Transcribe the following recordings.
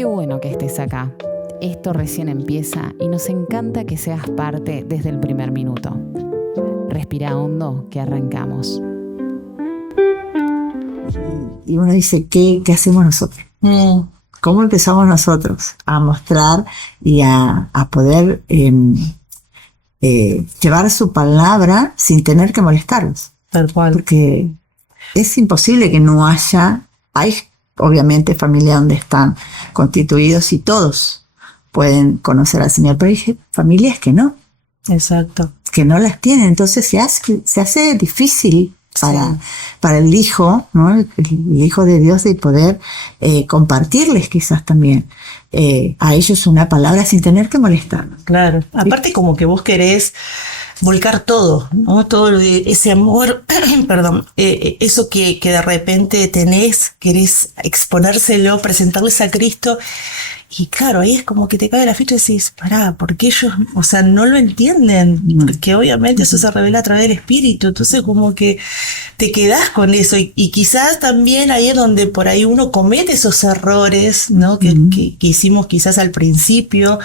Qué bueno que estés acá. Esto recién empieza y nos encanta que seas parte desde el primer minuto. Respira hondo, que arrancamos. Y uno dice, ¿qué hacemos nosotros? ¿Cómo empezamos nosotros a mostrar y a poder llevar su palabra sin tener que molestarlos? Tal cual. Porque es imposible que no hay obviamente familias donde están constituidos y todos pueden conocer al Señor, pero hay familias que no. Exacto. Que no las tienen, entonces se hace difícil para el hijo, ¿no? El hijo de Dios, de poder compartirles quizás también a ellos una palabra sin tener que molestarlos. Claro. Aparte como que vos querés volcar todo, ¿no? Todo ese amor, perdón, eso que de repente tenés, querés exponérselo, presentarles a Cristo. Y claro, ahí es como que te cae la ficha y decís, pará, porque ellos, o sea, no lo entienden, porque obviamente eso se revela a través del Espíritu, entonces como que te quedás con eso, y quizás también ahí es donde por ahí uno comete esos errores, ¿no? Que hicimos quizás al principio,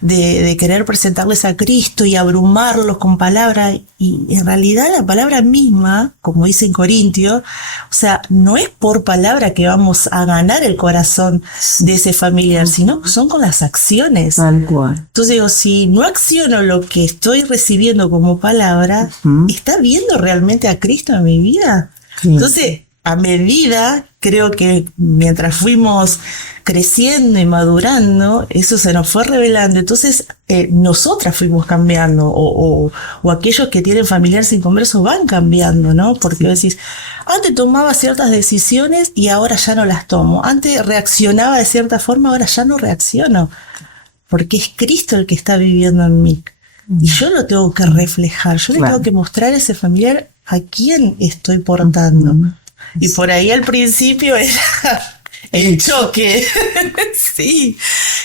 de querer presentarles a Cristo y abrumarlos con palabras, y en realidad la palabra misma, como dice en Corintios, o sea, no es por palabra que vamos a ganar el corazón de ese familiar, sino son con las acciones. Tal cual. Entonces digo, si no acciono lo que estoy recibiendo como palabra, ¿está viendo realmente a Cristo en mi vida? Sí. Entonces, a medida, creo que mientras fuimos creciendo y madurando, eso se nos fue revelando. Entonces, nosotras fuimos cambiando, o aquellos que tienen familiares inconversos van cambiando, ¿no? Porque vos decís, antes tomaba ciertas decisiones y ahora ya no las tomo. Antes reaccionaba de cierta forma, ahora ya no reacciono. Porque es Cristo el que está viviendo en mí. Y yo lo tengo que reflejar. Yo le tengo que mostrar a ese familiar a quién estoy portando. Y por ahí al principio era el choque. Sí,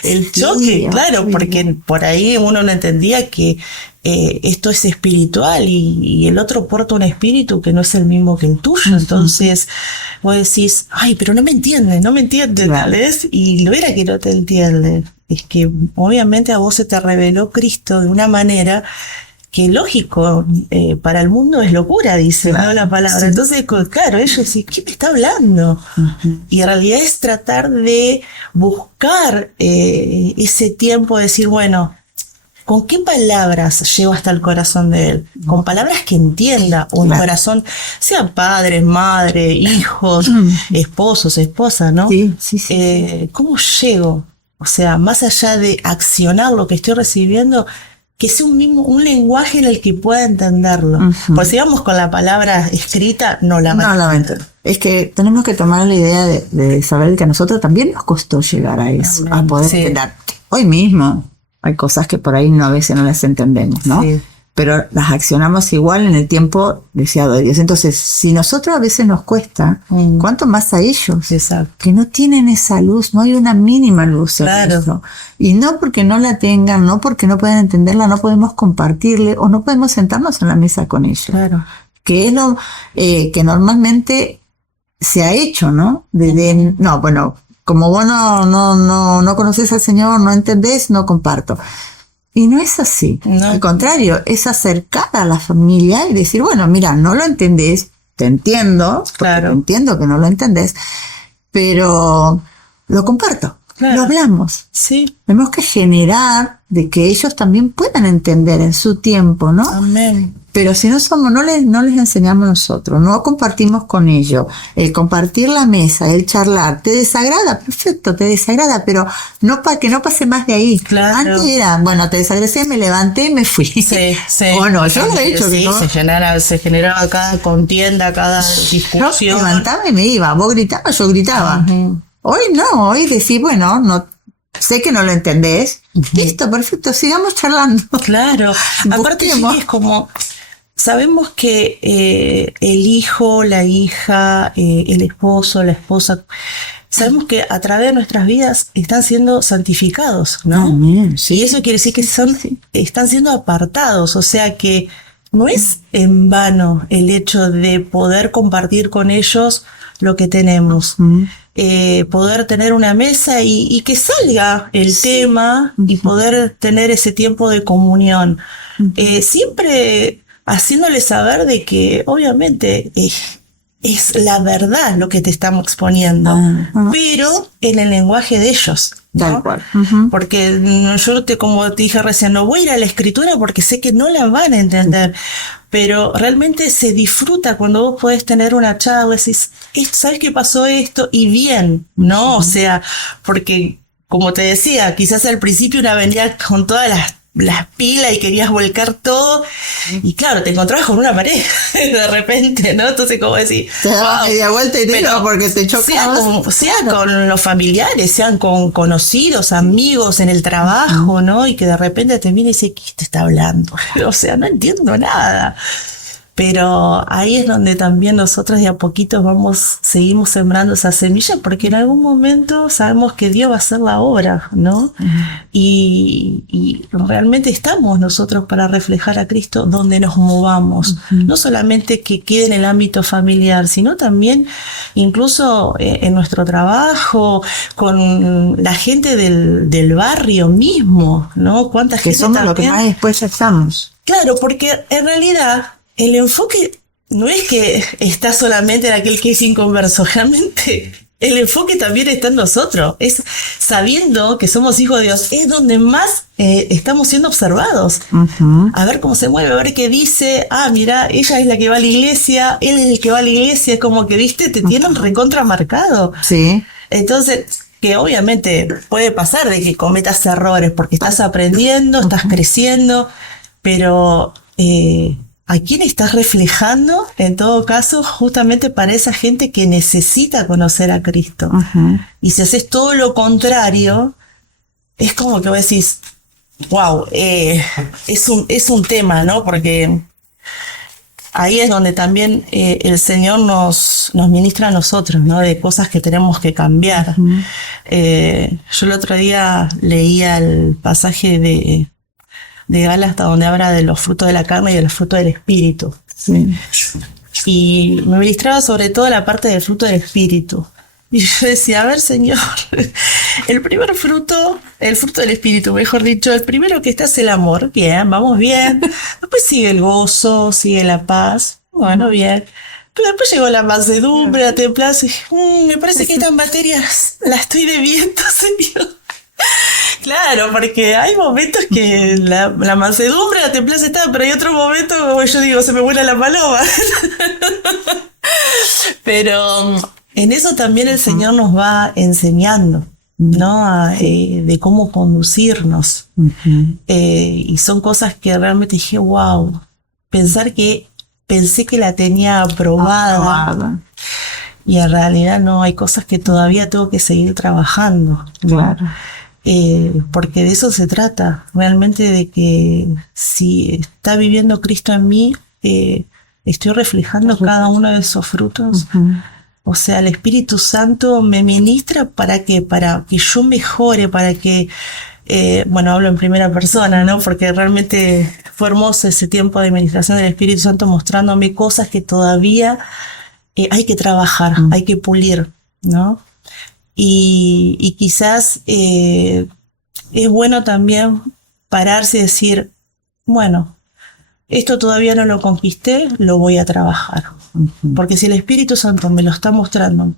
el choque, claro, porque por ahí uno no entendía que esto es espiritual y el otro porta un espíritu que no es el mismo que el tuyo. Entonces vos decís, ay, pero no me entiende, ¿ves? Y lo era que no te entiende. Es que obviamente a vos se te reveló Cristo de una manera que lógico, para el mundo es locura, dice, ¿no? La palabra. Sí. Entonces, claro, ellos dicen, ¿qué me está hablando? Y en realidad es tratar de buscar ese tiempo de decir, bueno, ¿con qué palabras llevo hasta el corazón de él? Con palabras que entienda, un corazón, sean padres, madre, hijos, esposos, esposas, ¿no? Sí. ¿Cómo llego? O sea, más allá de accionar lo que estoy recibiendo, que sea un lenguaje en el que pueda entenderlo. Pues si vamos con la palabra escrita, no la va a entender. Es que tenemos que tomar la idea de saber que a nosotros también nos costó llegar a eso, a poder entender. Hoy mismo hay cosas que por ahí a veces no las entendemos, ¿no? Sí. Pero las accionamos igual en el tiempo deseado de Dios. Entonces, si nosotros a veces nos cuesta, ¿cuánto más a ellos? Exacto. Que no tienen esa luz, no hay una mínima luz en eso. Y no porque no la tengan, no porque no puedan entenderla, no podemos compartirle o no podemos sentarnos en la mesa con ellos. Claro. Que es lo que normalmente se ha hecho, ¿no? No, bueno, como vos no conoces al Señor, no entendés, no comparto. Y no es así. No. Al contrario, es acercar a la familia y decir, bueno, mira, no lo entendés, te entiendo, te entiendo que no lo entendés, pero lo comparto, lo hablamos. Sí. Tenemos que generar de que ellos también puedan entender en su tiempo, ¿no? Amén. Pero si no les enseñamos nosotros, no compartimos con ellos, el compartir la mesa, el charlar, ¿te desagrada? Perfecto, te desagrada, pero no para que no pase más de ahí. Claro. Antes era, bueno, te desagradé, me levanté y me fui. Sí. Bueno, yo lo he hecho. Sí, ¿no? Se generaba cada contienda, cada discusión. Yo me levantaba y me iba, vos gritabas, yo gritaba. Hoy no, hoy decís, bueno, no. Sé que no lo entendés. Listo, perfecto, sigamos charlando. Claro. Aparte sí, es como, sabemos que el hijo, la hija, el esposo, la esposa, sabemos que a través de nuestras vidas están siendo santificados, ¿no? Sí. Y eso quiere decir que están siendo apartados, o sea que no es en vano el hecho de poder compartir con ellos lo que tenemos. poder tener una mesa y que salga el tema y poder tener ese tiempo de comunión. Siempre haciéndole saber de que obviamente es la verdad lo que te estamos exponiendo, pero en el lenguaje de ellos, ¿no? Tal cual. Porque yo como te dije recién, no voy a ir a la escritura porque sé que no la van a entender, pero realmente se disfruta cuando vos podés tener una charla y decís, ¿sabes qué pasó esto? Y bien, ¿no? O sea, porque como te decía, quizás al principio una venía con todas las pilas y querías volcar todo y claro, te encontrabas con una pared de repente, ¿no? Entonces, como decir, te dabas media vuelta y te iba porque te chocabas. Sea con los familiares, sean con conocidos, amigos en el trabajo, ¿no? Y que de repente te mira y dice, ¿qué te está hablando? O sea, no entiendo nada. Pero ahí es donde también nosotros de a poquito seguimos sembrando esa semilla, porque en algún momento sabemos que Dios va a hacer la obra, ¿no? Y realmente estamos nosotros para reflejar a Cristo donde nos movamos. No solamente que quede en el ámbito familiar, sino también incluso en nuestro trabajo, con la gente del barrio mismo, ¿no? ¿Cuánta gente que somos también? Lo que más después estamos. Claro, porque en realidad el enfoque no es que está solamente en aquel que es inconverso, realmente el enfoque también está en nosotros, es sabiendo que somos hijos de Dios, es donde más estamos siendo observados. A ver cómo se mueve, a ver qué dice, mira, ella es la que va a la iglesia, él es el que va a la iglesia, es como que, viste, te tienen recontramarcado. Sí. Entonces, que obviamente puede pasar de que cometas errores porque estás aprendiendo, estás creciendo, pero ¿a quién estás reflejando? En todo caso, justamente para esa gente que necesita conocer a Cristo. Y si haces todo lo contrario, es como que vos decís, wow, es un tema, ¿no? Porque ahí es donde también el Señor nos ministra a nosotros, ¿no? De cosas que tenemos que cambiar. Yo el otro día leía el pasaje de Gálatas, donde habla de los frutos de la carne y de los frutos del espíritu. Sí. Y me ministraba sobre todo la parte del fruto del espíritu. Y yo decía, a ver, Señor, el fruto del espíritu, mejor dicho, el primero que está es el amor. Bien, vamos bien. Después sigue el gozo, sigue la paz. Bueno, bien. Pero después llegó la mansedumbre, la templanza. Y dije, me parece que estas materias las estoy debiendo, Señor. Claro, porque hay momentos que la mansedumbre, la templanza está, pero hay otros momentos, como yo digo, se me vuela la paloma. Pero en eso también el Señor nos va enseñando, ¿no? De cómo conducirnos. Y son cosas que realmente dije, wow, pensé que la tenía aprobada. Y en realidad no, hay cosas que todavía tengo que seguir trabajando. Claro. Porque de eso se trata, realmente de que si está viviendo Cristo en mí, estoy reflejando cada uno de esos frutos. O sea, el Espíritu Santo me ministra para que yo mejore, para que, hablo en primera persona, ¿no? Porque realmente fue hermoso ese tiempo de ministración del Espíritu Santo mostrándome cosas que todavía hay que trabajar, hay que pulir, ¿no? Y quizás es bueno también pararse y decir, bueno, esto todavía no lo conquisté, lo voy a trabajar. Porque si el Espíritu Santo me lo está mostrando,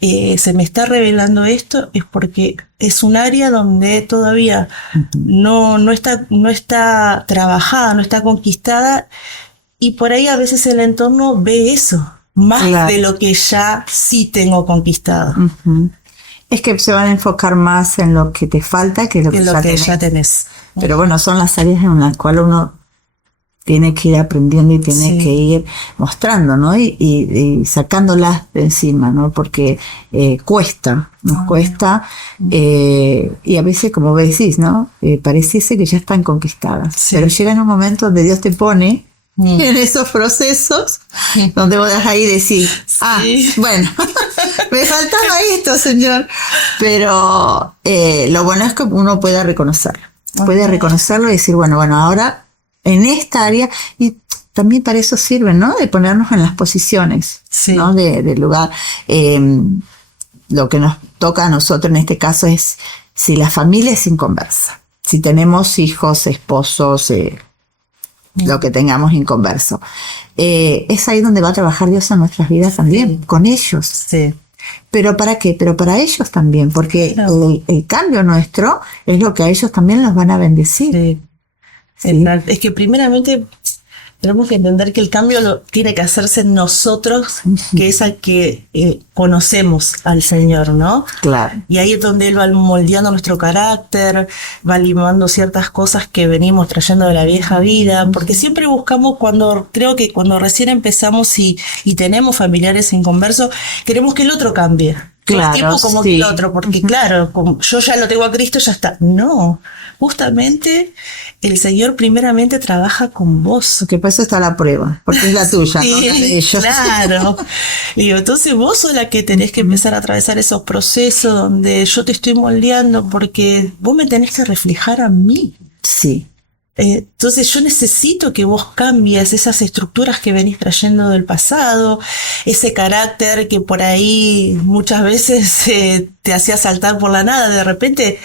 se me está revelando esto, es porque es un área donde todavía no está trabajada, no está conquistada, y por ahí a veces el entorno ve eso, más de lo que ya sí tengo conquistado. Es que se van a enfocar más en lo que te falta que en lo que ya tenés. Pero bueno, son las áreas en las cuales uno tiene que ir aprendiendo y tiene que ir mostrando, ¿no? Y sacándolas de encima, ¿no? Porque nos cuesta, y a veces, como decís, ¿no? Pareciese que ya están conquistadas. Pero llega en un momento donde Dios te pone en esos procesos donde vos das ahí y decís, bueno, me faltaba esto, Señor. Pero lo bueno es que uno pueda reconocerlo. Puede reconocerlo y decir, bueno, ahora en esta área, y también para eso sirve, ¿no? De ponernos en las posiciones, ¿no? Del lugar. lo que nos toca a nosotros en este caso es si la familia es inconversa, si tenemos hijos, esposos, lo que tengamos inconverso. Es ahí donde va a trabajar Dios en nuestras vidas también, con ellos. Sí. ¿Pero para qué? Pero para ellos también, porque el cambio nuestro es lo que a ellos también los van a bendecir. Sí. ¿Sí? Es que primeramente tenemos que entender que el cambio lo tiene que hacerse en nosotros, que es al que conocemos al Señor, ¿no? Claro. Y ahí es donde Él va moldeando nuestro carácter, va limando ciertas cosas que venimos trayendo de la vieja vida, porque siempre buscamos creo que cuando recién empezamos y tenemos familiares inconversos, queremos que el otro cambie. Todo el tiempo como que el otro, porque claro, como yo ya lo tengo a Cristo, ya está. No, justamente el Señor primeramente trabaja con vos. Porque para eso está la prueba, porque es la tuya, sí, no la de ellos. Claro. Y entonces vos sos la que tenés que empezar a atravesar esos procesos donde yo te estoy moldeando porque vos me tenés que reflejar a mí. Sí. Entonces yo necesito que vos cambies esas estructuras que venís trayendo del pasado, ese carácter que por ahí muchas veces te hacía saltar por la nada. De repente,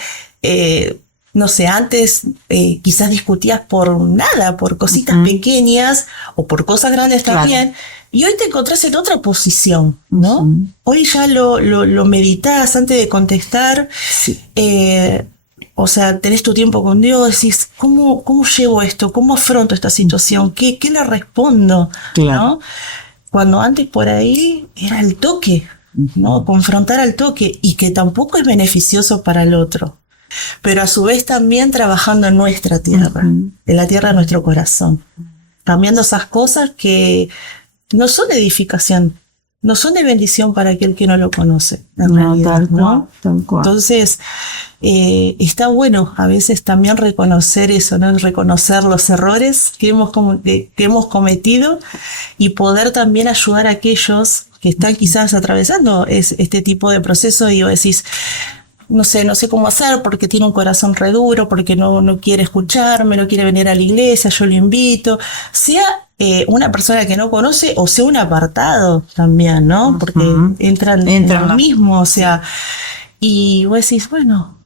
no sé, antes quizás discutías por nada, por cositas pequeñas o por cosas grandes también. Claro. Y hoy te encontrás en otra posición, ¿no? Hoy ya lo meditas antes de contestar. Sí. O sea, tenés tu tiempo con Dios, decís, ¿cómo llevo esto? ¿Cómo afronto esta situación? ¿Qué le respondo? Claro. ¿No? Cuando antes por ahí era el toque, ¿no? Confrontar al toque, y que tampoco es beneficioso para el otro. Pero a su vez también trabajando en nuestra tierra, en la tierra de nuestro corazón. Cambiando esas cosas que no son de edificación, no son de bendición para aquel que no lo conoce, en realidad, ¿no? Tal cual. Entonces, está bueno a veces también reconocer eso, ¿no? Reconocer los errores que hemos cometido y poder también ayudar a aquellos que están quizás atravesando este tipo de proceso y vos decís, no sé cómo hacer porque tiene un corazón re duro, porque no quiere escucharme, no quiere venir a la iglesia, yo lo invito, sea una persona que no conoce o sea un apartado también, ¿no? Porque entran en lo mismo, o sea, y vos decís, bueno,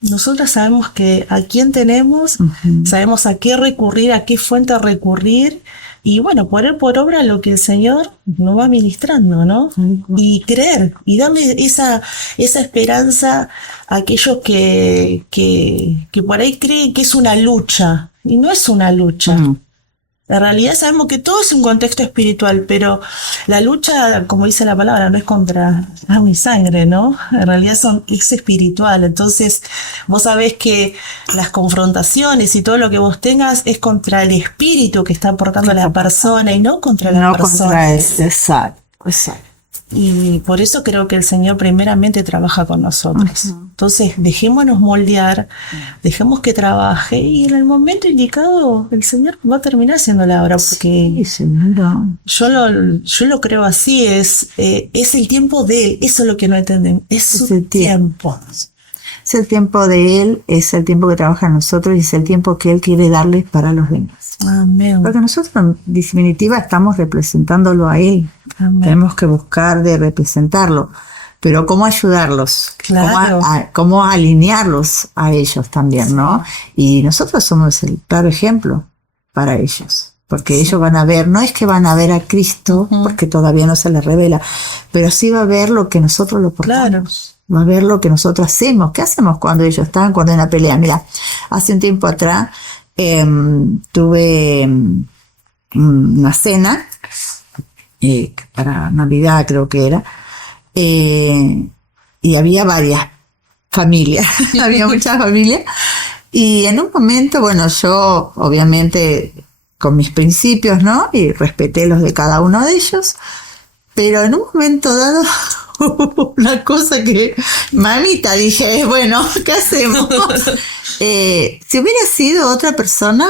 nosotros sabemos a quién tenemos, sabemos a qué recurrir, a qué fuente recurrir, y bueno, poner por obra lo que el Señor nos va ministrando, ¿no? Y creer, y darle esa esperanza a aquellos que por ahí creen que es una lucha, y no es una lucha. En realidad sabemos que todo es un contexto espiritual, pero la lucha, como dice la palabra, no es contra carne y sangre, ¿no? En realidad es espiritual. Entonces, vos sabés que las confrontaciones y todo lo que vos tengas es contra el espíritu que está aportando la persona y no contra la persona. No contra eso, exacto. Y por eso creo que el Señor primeramente trabaja con nosotros. Entonces, dejémonos moldear, dejemos que trabaje y en el momento indicado el Señor va a terminar haciendo la obra, porque yo lo creo así, es el tiempo de Él, eso es lo que no entienden, es su tiempo. Es el tiempo de Él, es el tiempo que trabaja en nosotros y es el tiempo que Él quiere darles para los demás. Amén. Porque nosotros, en definitiva, estamos representándolo a Él. Amén. Tenemos que buscar de representarlo. Pero ¿cómo ayudarlos? Claro. ¿Cómo alinearlos a ellos también, no? Y nosotros somos el claro ejemplo para ellos. Porque ellos van a ver, no es que van a ver a Cristo, porque todavía no se les revela, pero sí va a ver lo que nosotros lo portamos. Claro. Va a ver lo que nosotros hacemos. ¿Qué hacemos cuando ellos están? Cuando hay una pelea. Mira, hace un tiempo atrás tuve una cena, para Navidad creo que era, y había varias familias, había muchas familias, y en un momento, bueno, yo obviamente con mis principios, ¿no? Y respeté los de cada uno de ellos, pero en un momento dado una cosa que, mamita, dije, bueno, ¿qué hacemos? Si hubiera sido otra persona,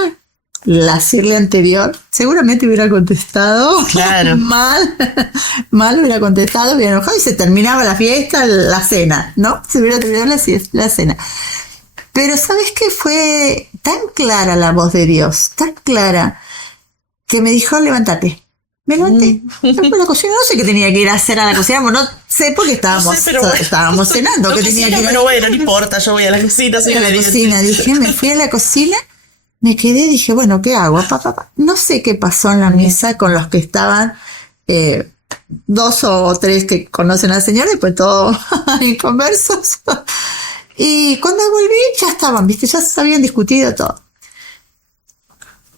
la Shirley anterior, seguramente hubiera contestado mal hubiera contestado, hubiera enojado y se terminaba la fiesta, la cena, ¿no? Se hubiera terminado la cena. Pero ¿sabes qué? Fue tan clara la voz de Dios, tan clara, que me dijo, levántate. Me levanté, fui a la cocina, no sé qué tenía que ir a hacer a la cocina, no Sé porque estábamos, No sé, pero bueno. estábamos cenando. No que tenía cocino, que ir pero bueno, no importa, yo voy a la cocina. Soy a la obediente. cocina. Dije, me fui a la cocina, me quedé, dije, bueno, ¿qué hago? No sé qué pasó en la mesa con los que estaban, 2 o 3 que conocen al Señor, después todos inconversos. Y cuando volví ya estaban, ¿viste? Ya se habían discutido todo.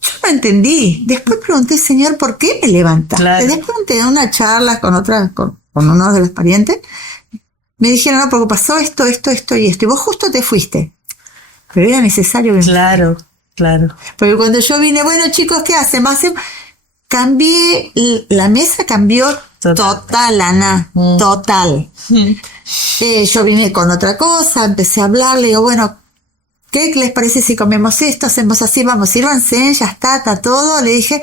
Yo no entendí. Después pregunté, Señor, ¿por qué me levantaste? Claro. Después tenía una charla con uno de los parientes. Me dijeron, no, porque pasó esto y esto. Y vos justo te fuiste. Pero era necesario que Claro. Porque cuando yo vine, bueno, chicos, ¿qué hacen? Cambié, la mesa cambió total, Ana, total. Yo vine con otra cosa, empecé a hablar, le digo, bueno, ¿qué les parece si comemos esto? Hacemos así, vamos, sírvanse, ya está todo, le dije,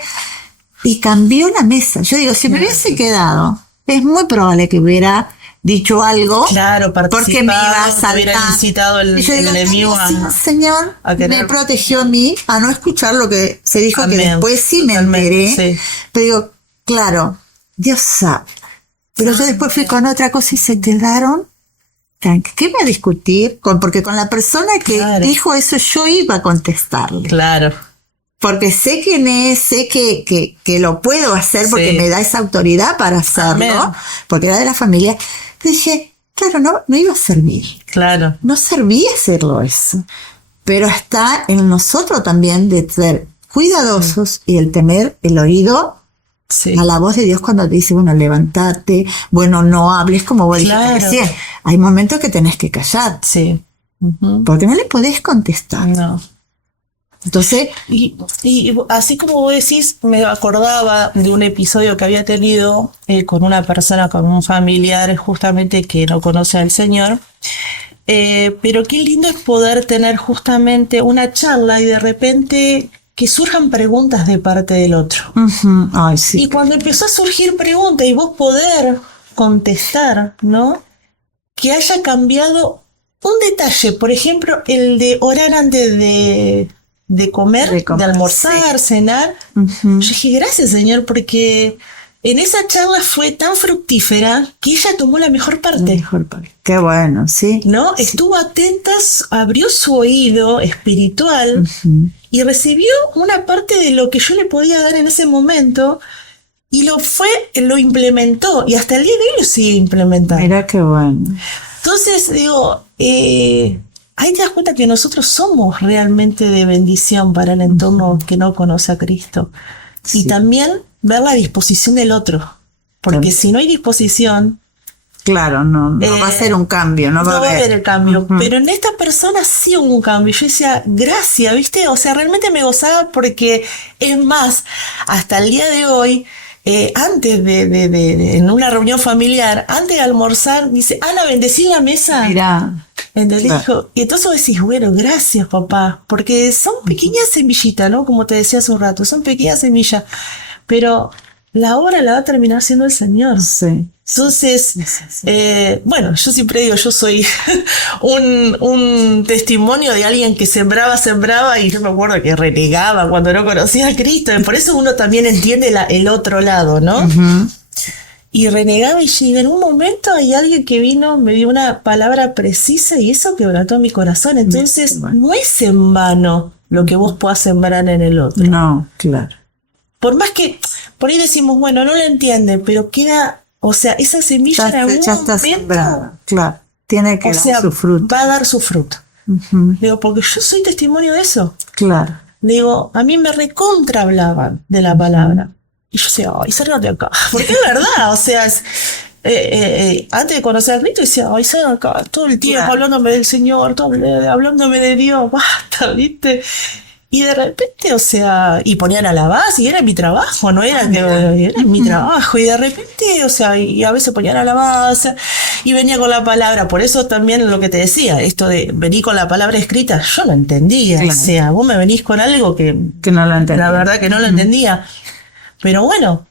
y cambió la mesa. Yo digo, si me hubiese quedado, es muy probable que hubiera dicho algo, Claro, porque me iba a participado, hubiera saltar. incitado el Y yo digo, enemigo el Señor a querer. me protegió a mí a no escuchar lo que se dijo, Amén. que después sí me Totalmente, enteré. sí. Pero digo, claro, Dios sabe. Pero yo después fui con otra cosa y se quedaron. ¿Qué voy a discutir? Porque con la persona que Claro. dijo eso yo iba a contestarle. Claro. Porque sé quién es, sé que lo puedo hacer porque Sí. me da esa autoridad para hacerlo, Amén. porque era de la familia. Dije, claro, no iba a servir. Claro. No servía hacerlo eso. Pero está en nosotros también de ser cuidadosos y el tener el oído Sí. a la voz de Dios cuando te dice, bueno, levantarte, bueno, no hables, como vos Claro. dijiste recién. Hay momentos que tenés que callar, Sí. Ujú. porque no le podés contestar. No. Entonces, Y así como vos decís, me acordaba de un episodio que había tenido con una persona, con un familiar justamente que no conoce al Señor. Pero qué lindo es poder tener justamente una charla y de repente que surjan preguntas de parte del otro. ay, sí. Y cuando empezó a surgir preguntas y vos poder contestar, ¿no? Que haya cambiado un detalle, por ejemplo, el de orar antes de comer, de almorzar, cenar. Yo dije, gracias, Señor, porque en esa charla fue tan fructífera que ella tomó la mejor parte. Qué bueno, sí. ¿No? Sí. Estuvo atenta, abrió su oído espiritual y recibió una parte de lo que yo le podía dar en ese momento y lo implementó y hasta el día de hoy lo sigue implementando. Mira qué bueno. Entonces, digo, ahí te das cuenta que nosotros somos realmente de bendición para el entorno que no conoce a Cristo. Sí. Y también ver la disposición del otro. Porque También. si no hay disposición, Claro, no va a ser un cambio, no va a haber el cambio. Pero en esta persona sí hubo un cambio. Yo decía, gracias, ¿viste? O sea, realmente me gozaba porque, es más, hasta el día de hoy, antes en una reunión familiar, antes de almorzar, dice, Ana, bendecí la mesa. Mira, ¿Entendés? Claro. Dijo, y entonces vos decís, bueno, gracias, papá, porque son pequeñas semillitas, ¿no? Como te decía hace un rato, son pequeñas semillas, pero la obra la va a terminar siendo el Señor. sí. Entonces, Sí. bueno, yo siempre digo, yo soy un testimonio de alguien que sembraba y yo me acuerdo que renegaba cuando no conocía a Cristo. Por eso uno también entiende el otro lado, ¿no? Y renegaba y en un momento hay alguien que vino, me dio una palabra precisa y eso quebrantó mi corazón. Entonces, no es en vano lo que vos puedas sembrar en el otro. No, claro. Por más que por ahí decimos, bueno, no lo entiende, pero queda... O sea, esa semilla en algún Ya está momento, sembrada, claro. Tiene que o dar sea, su fruto. va a dar su fruto. Digo, porque yo soy testimonio de eso. Claro. Digo, a mí me recontra hablaban de la palabra. Y yo decía, ay, salgan de acá. Porque es verdad, o sea, antes de conocer a Cristo decía, ay, salgan acá, todo el tiempo Claro. hablándome del Señor, hablándome de Dios, basta, ¿viste? Y de repente, o sea, y ponían alabanza, y era mi trabajo, no era que era mi trabajo, y de repente, o sea, y a veces ponían alabanza, y venía con la palabra, por eso también lo que te decía, esto de venir con la palabra escrita, yo no entendía, Claro. o sea, vos me venís con algo que Que no lo entendí. la verdad que no lo entendía, pero bueno,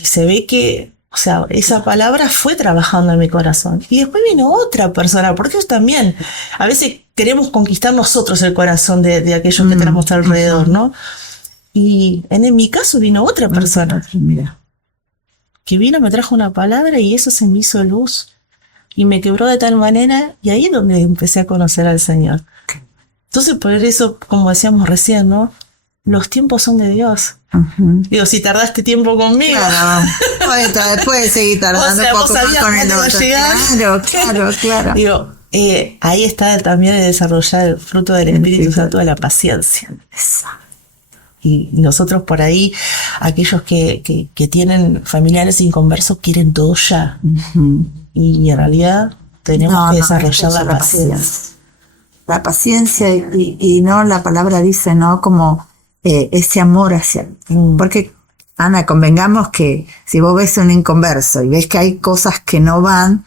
se ve que, o sea, esa palabra fue trabajando en mi corazón. Y después vino otra persona, porque ellos también, a veces queremos conquistar nosotros el corazón de aquellos que tenemos alrededor, ¿no? Y en mi caso vino otra persona. Mira. que vino, me trajo una palabra y eso se me hizo luz. Y me quebró de tal manera, y ahí es donde empecé a conocer al Señor. Entonces, por eso, como decíamos recién, ¿no? Los tiempos son de Dios. Digo, si tardaste tiempo conmigo. Claro. Ahorita después seguir tardando o sea, un poco más con el otro. Claro. Digo, ahí está también el desarrollar el fruto del Espíritu Santo de la paciencia. Y nosotros por ahí, aquellos que tienen familiares inconversos, quieren todo ya. Y en realidad tenemos que desarrollar la paciencia. La paciencia y no, la palabra dice, ¿no? Como ese amor hacia... Porque, Ana, convengamos que si vos ves un inconverso y ves que hay cosas que no van,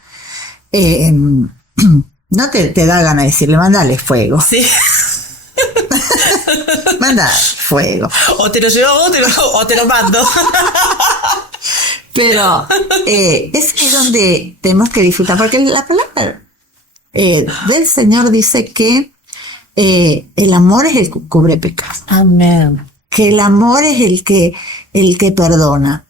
no te da ganas de decirle, mándale fuego. Sí. Manda fuego. O te lo llevo vos o te lo mando. Pero es ahí donde tenemos que disfrutar, porque la palabra del Señor dice que el amor es el que cubre pecado. Amén. Que el amor es el que perdona.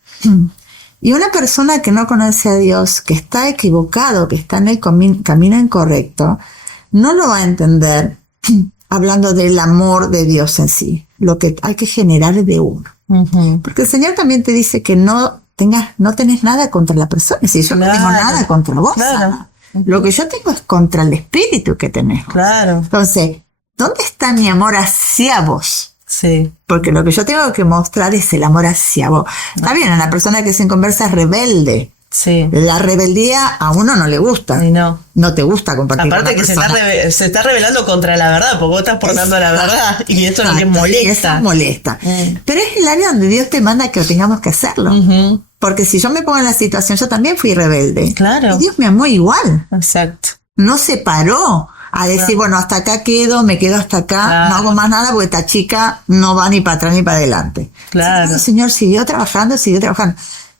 Y una persona que no conoce a Dios, que está equivocado, que está en el camino incorrecto, no lo va a entender hablando del amor de Dios en sí. Lo que hay que generar es de uno. Porque el Señor también te dice que no tenés nada contra la persona. Si yo no tengo nada contra vos, Ana. Lo que yo tengo es contra el espíritu que tenés. Claro. Entonces, ¿dónde está mi amor hacia vos? Sí. Porque lo que yo tengo que mostrar es el amor hacia vos. Está bien, a la persona que se conversa es rebelde. Sí. La rebeldía a uno no le gusta. Y no. No te gusta compartir Aparte con la que persona. se está rebelando contra la verdad, porque vos estás portando la verdad. Y esto es lo que molesta. Eso molesta. Pero es el área donde Dios te manda que tengamos que hacerlo. Porque si yo me pongo en la situación, yo también fui rebelde. Claro. Y Dios me amó igual. Exacto. No se paró a decir, bueno, hasta acá me quedo hasta acá, no hago más nada porque esta chica no va ni para atrás ni para adelante. Claro. El Señor siguió trabajando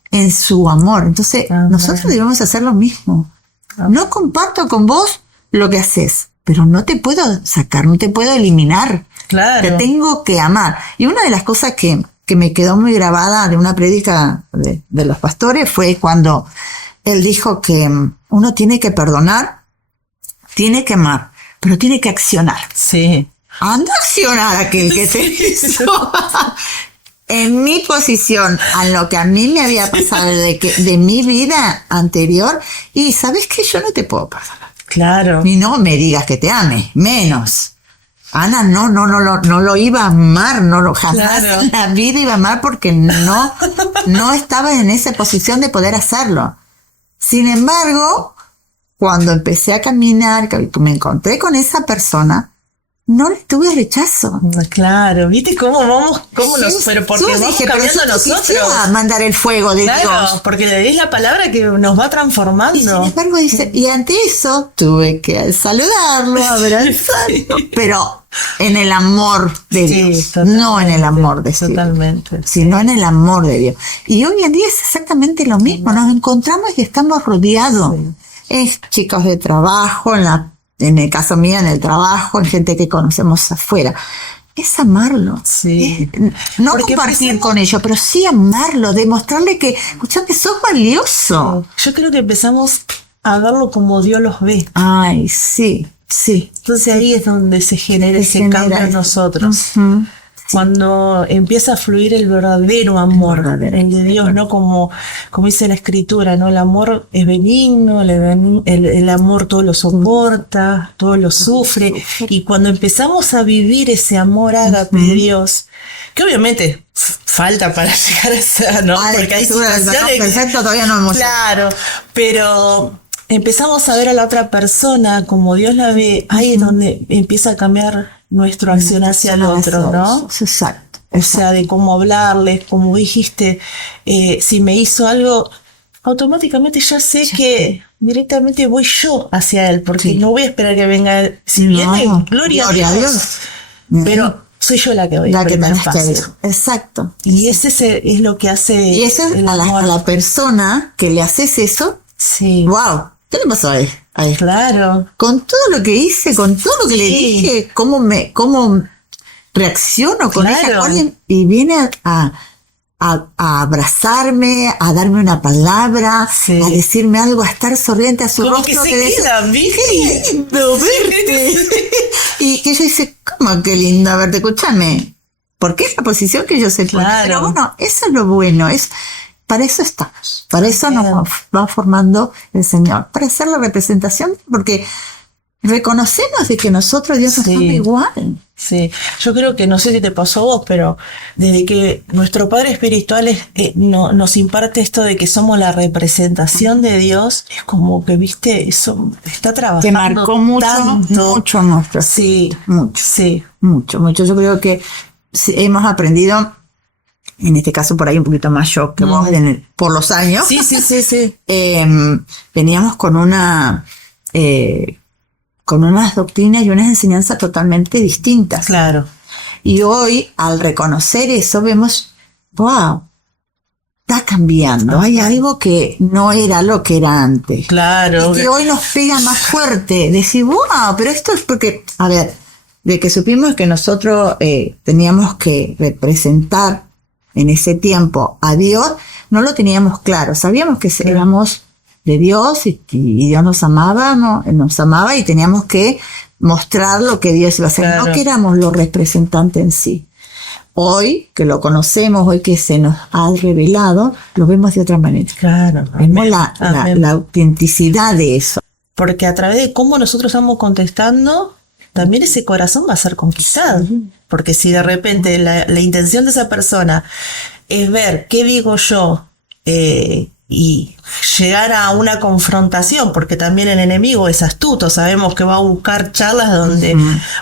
en su amor. Entonces, nosotros debemos hacer lo mismo. No comparto con vos lo que haces, pero no te puedo sacar, no te puedo eliminar. Claro. Te tengo que amar. Y una de las cosas que me quedó muy grabada de una prédica de los pastores fue cuando él dijo que uno tiene que perdonar, tiene que amar, pero tiene que accionar. Sí. Anda a accionar a aquel que te hizo. En mi posición, a lo que a mí me había pasado de mi vida anterior, y ¿sabes qué? Yo no te puedo perdonar. Claro. Ni no me digas que te ame, menos. Ana no lo iba a amar, jamás en la vida iba a amar porque no estaba en esa posición de poder hacerlo. Sin embargo, cuando empecé a caminar, que me encontré con esa persona, no le tuve rechazo. Claro, ¿viste cómo vamos? Pero porque vamos cambiando nosotros. Mandar el fuego de Dios. Porque es la palabra que nos va transformando. Y sin embargo dice, y ante eso tuve que saludarlo, abrazarlo, pero en el amor de Dios, no en el amor de Dios, sino en el amor de Dios. Y hoy en día es exactamente lo mismo. Nos encontramos y estamos rodeados. Es chicos de trabajo, en el caso mío, en el trabajo, en gente que conocemos afuera. Es amarlo. Sí. No porque compartir con ellos, pero sí amarlo, demostrarle que, escuchame, sos valioso. Yo creo que empezamos a verlo como Dios los ve. Ay, sí. Entonces ahí es donde se genera ese cambio en nosotros. Cuando empieza a fluir el verdadero amor, el de Dios, ¿no? Como dice la Escritura, ¿no? El amor es benigno, el amor todo lo soporta, todo lo sufre. Y cuando empezamos a vivir ese amor ágape de Dios, que obviamente falta para llegar a esa, ¿no? Porque hay situaciones... Perfecto, todavía no hemos... Claro, pero... empezamos a ver a la otra persona como Dios la ve, ahí es donde empieza a cambiar nuestro acción hacia el otro, ¿no? Exacto. O sea, de cómo hablarles, como dijiste, si me hizo algo, automáticamente ya sé que directamente voy yo hacia él, porque no voy a esperar que venga él. Si viene, gloria a Dios. Pero soy yo la que voy a primer paso. Exacto. Y ese es lo que hace... Y eso es a la persona que le haces eso. Sí. ¡Wow! ¿Qué le pasó a él? Claro. Con todo lo que hice, con todo lo que le dije, cómo reacciono con ella, y viene a a abrazarme, a darme una palabra, Sí. a decirme algo, a estar sonriente a su Como rostro. que se quedan, ¿viste? ¡Qué lindo verte! Y que ella dice, ¿cómo qué lindo verte? Escúchame, porque es la posición que yo sé. Claro. Pero bueno, eso es lo bueno, para eso estamos, para eso nos va formando el Señor, para hacer la representación, porque reconocemos de que nosotros, Dios, nos Sí. ama igual. Sí, yo creo que no sé si te pasó a vos, pero desde que nuestro Padre Espiritual nos imparte esto de que somos la representación de Dios, es como que, viste, eso está trabajando Que marcó mucho, tanto. mucho nuestro. Sí, Mucho, sí, mucho. Yo creo que sí, hemos aprendido, en este caso por ahí un poquito más yo que vos, por los años. sí, sí, sí, sí. Veníamos con unas doctrinas y unas enseñanzas totalmente distintas. Claro, Y hoy, al reconocer eso, vemos, wow, está cambiando. Hay algo que no era lo que era antes. claro. Y que hoy nos pega más fuerte. Decir, wow, pero esto es porque, a ver, de que supimos que nosotros teníamos que representar en ese tiempo a Dios, no lo teníamos claro. Sabíamos que éramos de Dios y Dios nos amaba y teníamos que mostrar lo que Dios iba a hacer. Claro. No que éramos los representantes en sí. Hoy que lo conocemos, hoy que se nos ha revelado, lo vemos de otra manera. Claro. Vemos Amén. Amén. la autenticidad de eso. Porque a través de cómo nosotros estamos contestando, también ese corazón va a ser conquistado. Porque si de repente la intención de esa persona es ver qué digo yo y llegar a una confrontación, porque también el enemigo es astuto, sabemos que va a buscar charlas donde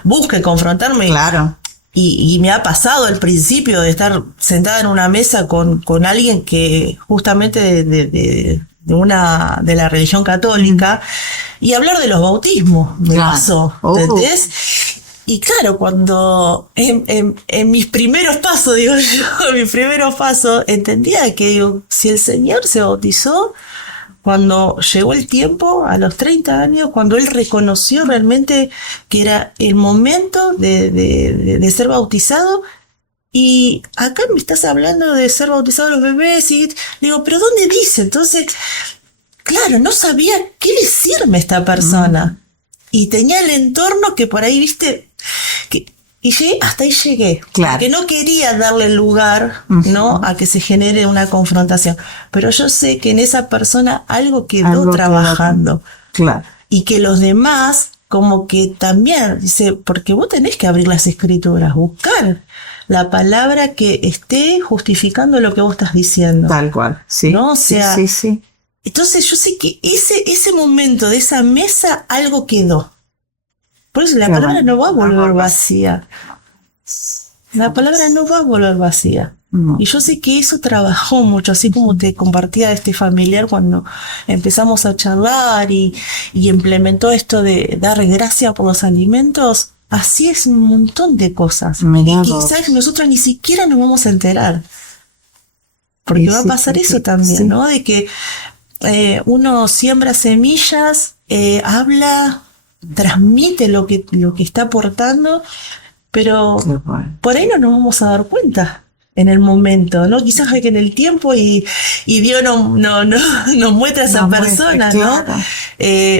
busque confrontarme. Claro. Y me ha pasado al principio de estar sentada en una mesa con alguien que justamente de la religión católica y hablar de los bautismos me Claro. pasó, ¿entendés? Y claro, cuando en mis primeros pasos, digo yo, en mis primeros pasos, entendía que digo, si el Señor se bautizó, cuando llegó el tiempo, a los 30 años, cuando él reconoció realmente que era el momento de ser bautizado, y acá me estás hablando de ser bautizados los bebés, y digo, ¿pero dónde dice? Entonces, claro, no sabía qué decirme esta persona. Y tenía el entorno que por ahí, viste, y hasta ahí llegué. Claro. Porque no quería darle lugar, ¿no?, a que se genere una confrontación. Pero yo sé que en esa persona algo quedó Algo trabajando. Claro. Y que los demás, como que también, dice, porque vos tenés que abrir las escrituras, buscar la palabra que esté justificando lo que vos estás diciendo. Tal cual. Sí. ¿No? O sea, sí. Entonces yo sé que ese momento de esa mesa algo quedó. Por eso la palabra no va a volver vacía. La palabra no va a volver vacía. No. Y yo sé que eso trabajó mucho, así como te compartía este familiar cuando empezamos a charlar y implementó esto de dar gracia por los alimentos. Así es un montón de cosas. Mirá Y vos. quizás nosotros ni siquiera nos vamos a enterar. Porque Sí, va a sí, pasar sí, eso sí, también, sí. ¿no? De que uno siembra semillas, habla, transmite lo que está aportando, pero Qué bueno. por ahí no nos vamos a dar cuenta en el momento, ¿no? Quizás que en el tiempo y Dios nos muestra a esa Nos persona, muestra, ¿no? claro.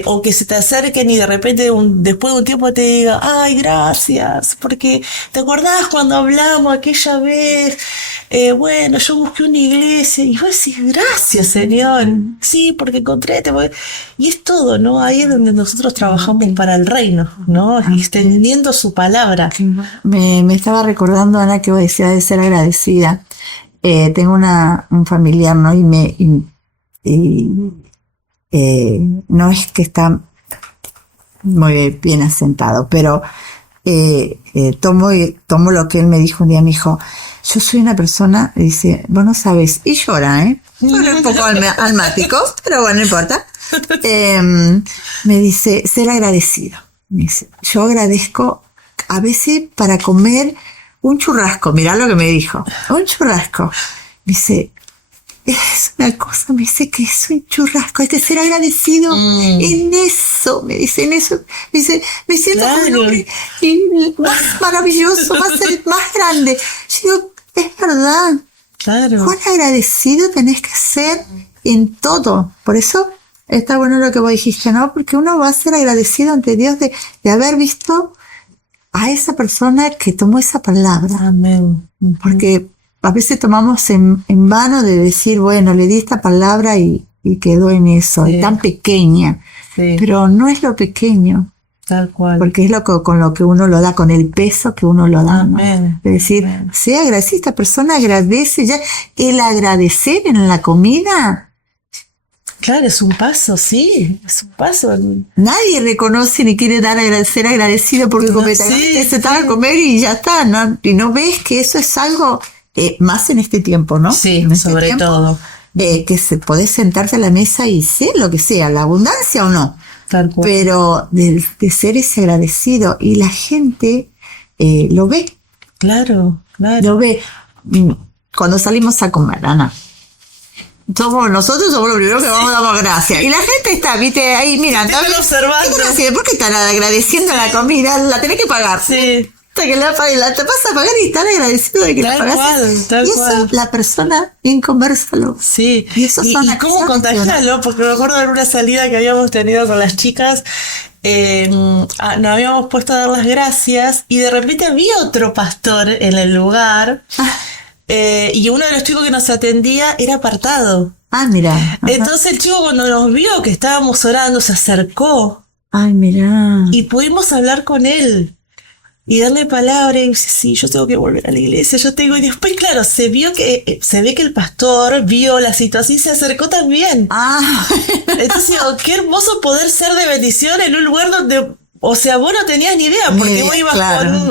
O que se te acerquen y de repente después de un tiempo te diga, ay, gracias, porque ¿te acordás cuando hablamos aquella vez? Bueno, yo busqué una iglesia y vos decís, gracias, Señor. Sí, porque encontré y es todo, ¿no? Ahí es donde nosotros trabajamos para el reino, ¿no? Extendiendo su palabra. Me estaba recordando, Ana, que vos decías de ser agradecida. Tengo un familiar, ¿no? No es que está muy bien asentado, pero tomo lo que él me dijo un día. Me dijo, yo soy una persona, dice, vos no sabes, y llora, Bueno, un poco almático, pero bueno, no importa. Me dice, ser agradecido. Me dice, yo agradezco a veces para comer un churrasco. Mirá lo que me dijo, un churrasco. Me dice, es una cosa, me dice que es un churrasco, hay que ser agradecido en eso, me dice, en eso, me dice, me siento Claro. como el hombre y más maravilloso, más grande. Yo digo, es verdad, Claro. Cuán agradecido tenés que ser en todo. Por eso está bueno lo que vos dijiste, ¿no? Porque uno va a ser agradecido ante Dios de haber visto a esa persona que tomó esa palabra. Amén. Porque a veces tomamos en vano de decir, bueno, le di esta palabra y quedó en eso, Sí. es tan pequeña. Sí, Pero no es lo pequeño, tal cual. porque es con lo que uno lo da, con el peso que uno lo da, ¿no? Amén. Es decir, Amén. sea agradecida, esta persona agradece ya. El agradecer en la comida, Claro, es un paso, sí, es un paso. nadie reconoce ni quiere ser agradecido porque No, se sí, sentaba a comer y ya está, ¿no? Y no ves que eso es algo, más en este tiempo, ¿no? Sí, En este sobre tiempo, todo. que se podés sentarte a la mesa y sea lo que sea, la abundancia o no, Tal cual. pero de ser ese agradecido, y la gente lo ve, Claro, claro. lo ve. Cuando salimos a comer, Ana, nosotros somos los primeros que vamos a dar gracias. Y la gente está, viste, ahí mirando. Te están observando. ¿Por qué están agradeciendo la comida? La tenés que pagar. Sí, Hasta que te vas a pagar y están agradecidos de que la tal pagaste. cual, tal Y eso, cual. la persona, bien conversalo. Sí, Y eso son y cómo acciones, contagiarlo, porque me acuerdo de una salida que habíamos tenido con las chicas, nos habíamos puesto a dar las gracias y de repente había otro pastor en el lugar y uno de los chicos que nos atendía era apartado. Mira. Ajá. Entonces el chico cuando nos vio que estábamos orando se acercó Ay, mira. y pudimos hablar con él. Y darle palabra y dice, sí, yo tengo que volver a la iglesia, y después, claro, se ve que el pastor vio la situación y se acercó también. Entonces digo, qué hermoso poder ser de bendición en un lugar donde, o sea, vos no tenías ni idea, porque vos ibas claro.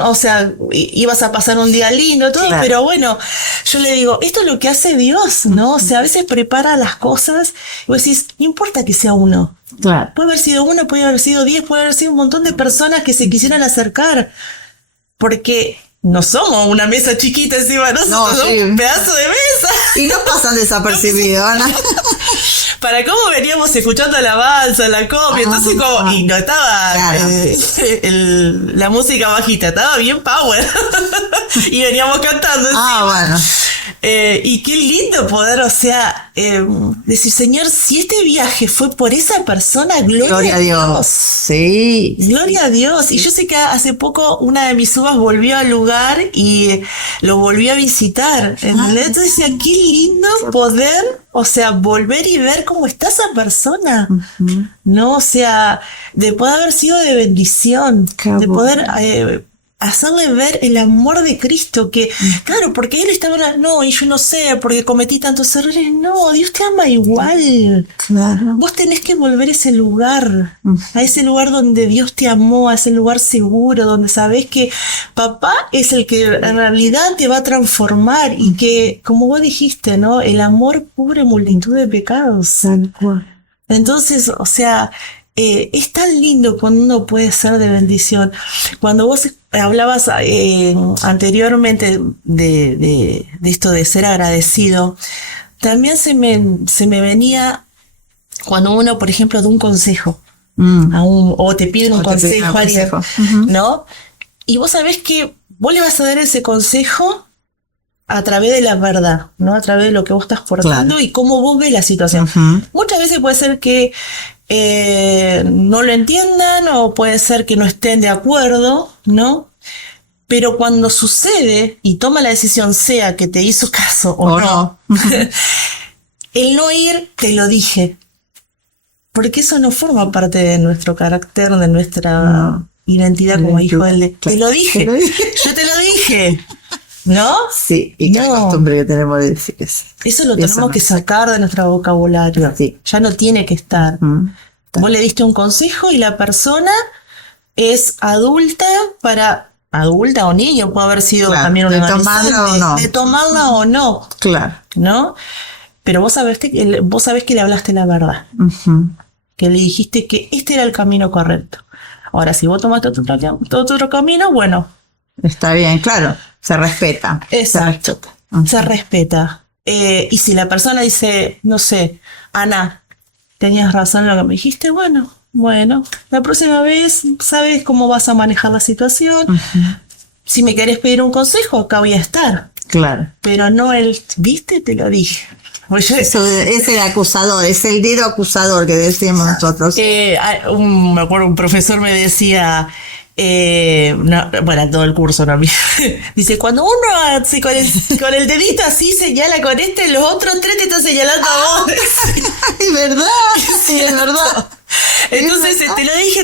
ibas a pasar un día lindo, todo, Claro. pero bueno, yo le digo, esto es lo que hace Dios, ¿no? O sea, a veces prepara las cosas y vos decís, no importa que sea uno. Claro. Puede haber sido uno, puede haber sido 10, puede haber sido un montón de personas que se quisieran acercar. Porque no somos una mesa chiquita encima, nosotros somos un pedazo de mesa. Y no pasan desapercibidos, Ana. Para cómo veníamos escuchando alabanza, la copia, entonces como, y no estaba claro. La música bajita, estaba bien power. Y veníamos cantando encima. Bueno. Y qué lindo poder, o sea, decir, Señor, si este viaje fue por esa persona, gloria a Dios. Sí. Gloria a Dios. Y yo sé que hace poco una de mis uvas volvió al lugar y lo volvió a visitar. Entonces decía, qué lindo poder, o sea, volver y ver cómo está esa persona. No, o sea, de poder haber sido de bendición, de poder hacerle ver el amor de Cristo, que claro, porque él estaba, no, y yo no sé, porque cometí tantos errores. No, Dios te ama igual. Claro. Vos tenés que volver a ese lugar, a ese lugar donde Dios te amó, a ese lugar seguro, donde sabés que papá es el que en realidad te va a transformar y que, como vos dijiste, ¿no? El amor cubre multitud de pecados. Tal cual. Entonces, o sea, es tan lindo cuando uno puede ser de bendición. Cuando vos hablabas anteriormente de esto de ser agradecido, también se me venía cuando uno, por ejemplo, da un consejo o te piden un consejo a alguien, ¿no? Y vos sabés que vos le vas a dar ese consejo a través de la verdad, ¿no? A través de lo que vos estás portando y cómo vos ves la situación. Muchas veces puede ser que no lo entiendan o puede ser que no estén de acuerdo, ¿no? Pero cuando sucede y toma la decisión, sea que te hizo caso o no, el no ir, te lo dije. Porque eso no forma parte de nuestro carácter, de nuestra identidad como hijo del... Te lo dije, yo te lo dije. ¿No? Sí, y qué costumbre que tenemos de decir eso. Eso lo tenemos que sacar de nuestro vocabulario. Sí. Ya no tiene que estar. Vos le diste un consejo y la persona es adulta adulta o niño, puede haber sido también un adolescente. De tomarla o no. Claro. ¿No? Pero vos sabés que le hablaste la verdad. Que le dijiste que este era el camino correcto. Ahora, si vos tomaste otro camino, bueno. Está bien, claro. Se respeta. Exacto. Se respeta. Y si la persona dice, no sé, Ana, tenías razón en lo que me dijiste, bueno, la próxima vez sabes cómo vas a manejar la situación. Si me querés pedir un consejo, acá voy a estar. Claro. Pero no el, ¿viste? Te lo dije. Oye, Eso es el acusador, es el dedo acusador que decimos nosotros. me acuerdo, un profesor me decía, bueno, todo el curso, ¿no? Dice, cuando uno así con el dedito así señala con los otros 3 te están señalando a vos. Es verdad, sí, es verdad. Entonces, ¿te lo dije?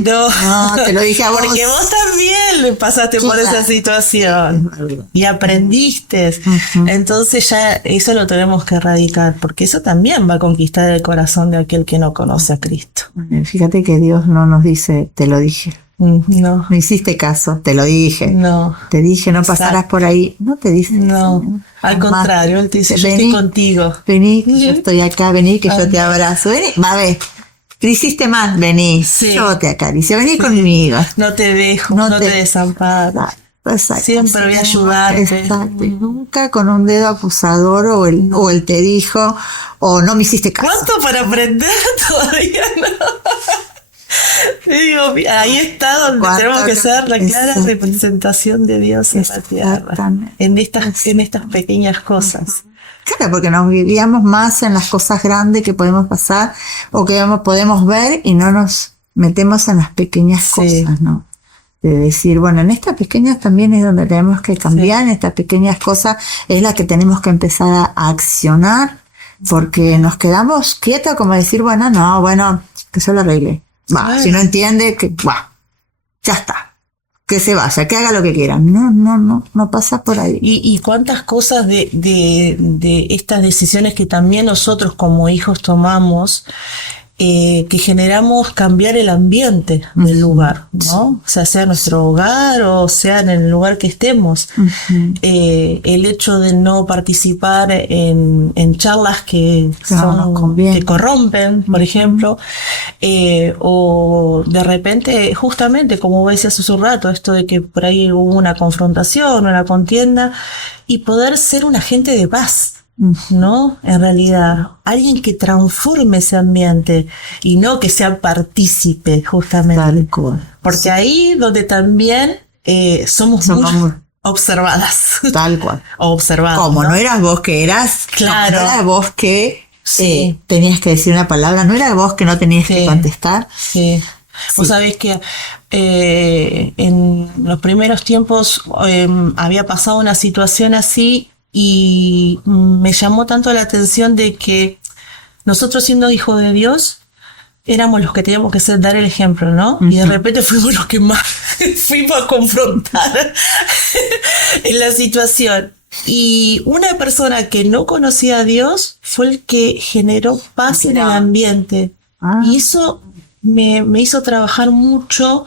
No, te lo dije a vos. Porque vos también pasaste por esa situación y aprendiste. Uh-huh. Entonces ya eso lo tenemos que erradicar, porque eso también va a conquistar el corazón de aquel que no conoce a Cristo. Fíjate que Dios no nos dice, te lo dije. No. No hiciste caso, te lo dije. No. Te dije, no pasarás por ahí. No te dice. No. Al contrario, él te dice, yo estoy contigo. Vení, yo estoy acá, vení, que yo te abrazo. Vení, va a ver. Te hiciste mal, vení. Sí. Yo te acaricio, vení conmigo. No te dejo, no te desamparo. Exacto. Siempre voy a ayudarte. Exacto. Y nunca con un dedo acusador o el te dijo, o no me hiciste caso. ¿Cuánto para aprender? Todavía no. Digo, ahí está donde tenemos que ser la clara representación de Dios en la tierra, en estas pequeñas cosas. Claro, porque nos vivíamos más en las cosas grandes que podemos pasar o que podemos ver y no nos metemos en las pequeñas cosas, ¿no? De decir, bueno, en estas pequeñas también es donde tenemos que cambiar, en estas pequeñas cosas es la que tenemos que empezar a accionar, porque nos quedamos quietos como decir, bueno, que se lo arregle. Si no entiende, ya está. Que se vaya, que haga lo que quiera. No pasa por ahí. Y cuántas cosas de estas decisiones que también nosotros como hijos tomamos, que generamos cambiar el ambiente del lugar, ¿no? O sea nuestro hogar o sea en el lugar que estemos. Uh-huh. El hecho de no participar en charlas que corrompen, por ejemplo, o de repente, justamente, como vos decías hace un rato, esto de que por ahí hubo una confrontación, una contienda, y poder ser un agente de paz. ¿No? En realidad, alguien que transforme ese ambiente y no que sea partícipe, justamente. Tal cual. Porque ahí donde también somos muy observadas. Tal cual. Observadas. Como no eras vos que eras, claro. No eras vos que tenías que decir una palabra, no eras vos que no tenías que contestar. Sí. Vos sabés que en los primeros tiempos había pasado una situación así. Y me llamó tanto la atención de que nosotros siendo hijos de Dios éramos los que teníamos que dar el ejemplo, ¿no? Uh-huh. Y de repente fuimos los que más fuimos a confrontar en la situación. Y una persona que no conocía a Dios fue el que generó paz en el ambiente. Y eso me hizo trabajar mucho.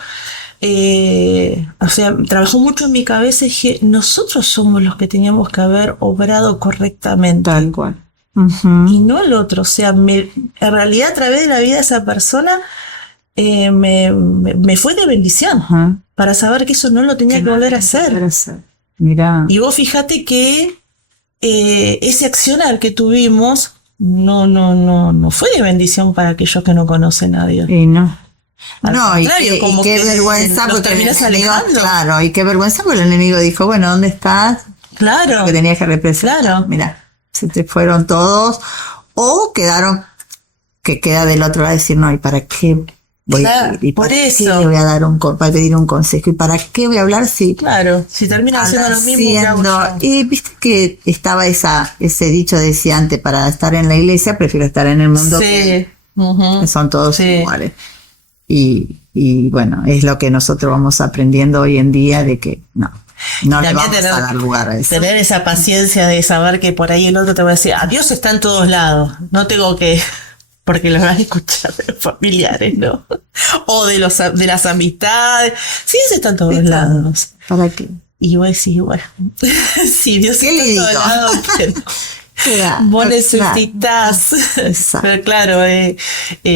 Trabajó mucho en mi cabeza y dije, nosotros somos los que teníamos que haber obrado correctamente. Tal cual. Uh-huh. Y no el otro. O sea, en realidad a través de la vida de esa persona me fue de bendición. Uh-huh. Para saber que eso no lo tenía que volver a hacer. Mirá. Y vos fíjate que ese accionar que tuvimos no fue de bendición para aquellos que no conocen a Dios. Y no. Y qué vergüenza porque el enemigo, alejando. Claro, y qué vergüenza porque el enemigo dijo, bueno, ¿dónde estás? Claro. Lo que tenías que representar. Claro. Mira, se te fueron todos o quedaron que queda del otro lado decir, no, ¿y para qué voy a ir? ¿Y por para eso. qué le voy a dar para pedir un consejo? ¿Y para qué voy a hablar si? Claro, si termina haciendo lo mismo. Y viste que estaba ese dicho decía antes, para estar en la iglesia prefiero estar en el mundo que son todos iguales. Y bueno, es lo que nosotros vamos aprendiendo hoy en día de que no le vamos a dar lugar a eso. Tener esa paciencia de saber que por ahí el otro te va a decir, Dios está en todos lados, no tengo que, porque lo van a escuchar de los familiares, ¿no? O de las amistades. Sí, Dios está en todos lados. ¿Para qué? Y vos decís, bueno, si Dios está en todos lados, pero vos necesitas. Pero claro,